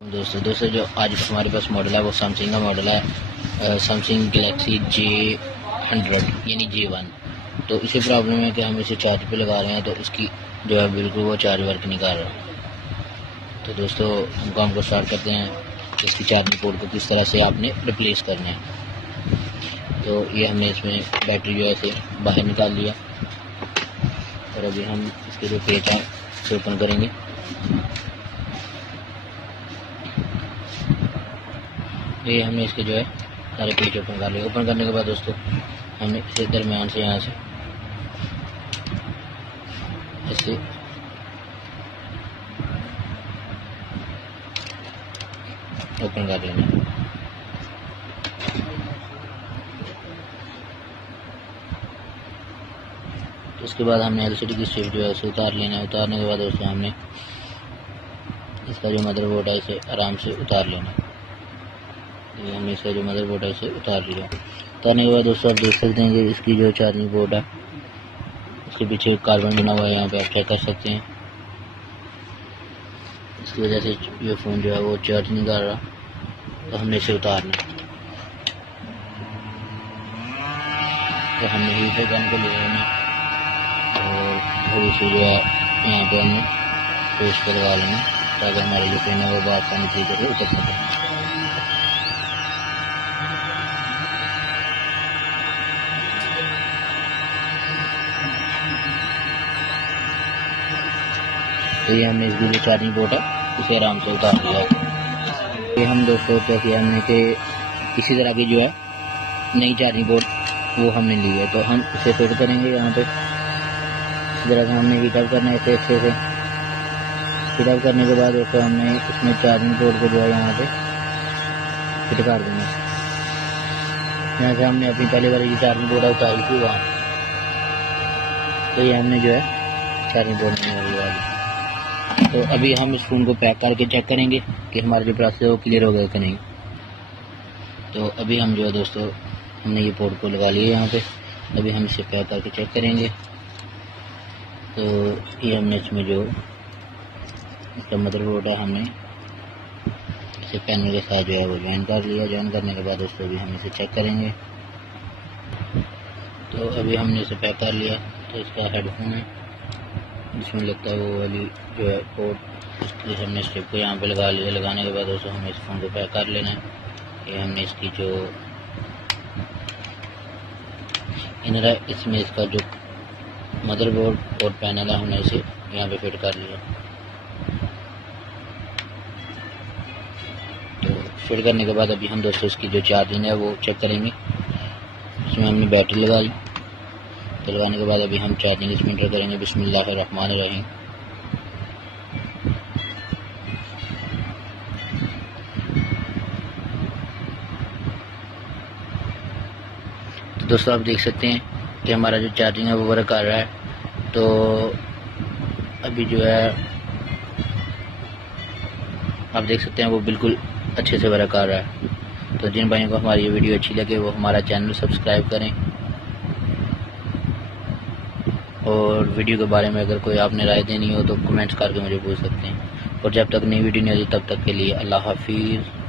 दोस्तों जो आज हमारे पास मॉडल है वो सैमसंग का मॉडल है, सैमसंग गैलेक्सी J100 यानी J1। तो इसे प्रॉब्लम है कि हम इसे चार्ज पे लगा रहे हैं तो इसकी जो है बिल्कुल वो चार्ज वर्क नहीं कर रहा। तो दोस्तों हम काम को स्टार्ट करते हैं। इसकी चार्जिंग पोर्ट को किस तरह से आपने रिप्लेस करना है। तो ये हमने इसमें बैटरी जो है इसे बाहर निकाल लिया और अभी हम इसके जो पेच है उसे ओपन करेंगे। ये हमने इसके जो है सारे पेज ओपन कर लिए। ओपन करने के बाद दोस्तों हमने इसे दरमियान से यहाँ से ऐसे ओपन कर लेना। तो उसके बाद हमने एलसीडी की स्ट्रिप जो है उसे उतार लेना है। उतारने के बाद दोस्तों हमने इसका जो मदरबोर्ड है इसे आराम से उतार लेना। ये हमने इसका जो मदरबोर्ड है इसे उतार लिया। उतारने के बाद दोस्तों आप देख सकते हैं कि इसकी जो चार्जिंग बोर्ड है उसके पीछे कार्बन बना हुआ है, यहाँ पे आप चेक कर सकते हैं। इसकी वजह से ये फ़ोन जो है वो चार्ज नहीं कर रहा। तो हमने इसे उतारना। तो हमने हीटर गन को ले लेना और थोड़ी सी जो है यहाँ पे हमने पेस्ट पे लगा लेना ताकि हमारी जो पेन है वो बात आसानी तरीके से उतर सके। तो ये हमने इसकी जो चार्जिंग पोर्ट है इसे आराम से उतार लिया। ये हम दोस्तों क्या किया हमने कि इसी तरह की जो है नई चार्जिंग पोर्ट वो हमने ली है। तो हम इसे फिट करेंगे यहाँ पे। इस तरह से हमने हीटअप करना है इसे अच्छे से। हीटअप करने के बाद दोस्तों हमने इसमें चार्जिंग पोर्ट को जो है यहाँ पे फिट कर देना। यहाँ से हमने अपनी पहले वाली जो चार्जिंग पोर्ट है उतारी थी वहाँ। तो ये हमने जो है चार्जिंग पोर्ट में लगा ली। तो अभी हम इस फ़ोन को पैक करके चेक करेंगे कि हमारा जो प्रोसेस है वो क्लियर हो गया कि नहीं। तो अभी हम जो है दोस्तों हमने ये पोर्ट को लगा लिया यहाँ पे। अभी हम इसे पैक करके चेक करेंगे। तो ये हमने इसमें जो इसका मदरबोर्ड है हमने इसे पैनल के साथ जो है वो ज्वाइन कर लिया। ज्वाइन करने के बाद दोस्तों अभी हम इसे चेक करेंगे। तो अभी हमने इसे पैक कर लिया। तो इसका हेडफोन है जिसमें लगता है वो वाली जो है पोर्ट, इसलिए हमने स्ट्रिप को यहाँ पे लगा लिया। लगाने के बाद दोस्तों हमें इस फ़ोन को पैक कर लेना है। ये हमने इसकी जो इनर है इसमें इसका जो मदरबोर्ड और पैनल है हमने इसे यहाँ पे फिट कर लिया। तो फिट करने के बाद अभी हम दोस्तों इसकी जो चार्जिंग है वो चेक करेंगे। इसमें हमने बैटरी लगा ली। तो लगाने के बाद अभी हम चार्जिंग इसमें एंटर करेंगे। बिस्मिल्लाहिर्रहमानिर्रहीम। तो दोस्तों आप देख सकते हैं कि हमारा जो चार्जिंग है वो वर्क कर रहा है। तो अभी जो है आप देख सकते हैं वो बिल्कुल अच्छे से वर्क कर रहा है। तो जिन भाइयों को हमारी ये वीडियो अच्छी लगे वो हमारा चैनल सब्सक्राइब करें और वीडियो के बारे में अगर कोई आपने राय देनी हो तो कमेंट्स करके मुझे पूछ सकते हैं। और जब तक नई वीडियो नहीं आती तब तक के लिए अल्लाह हाफिज़।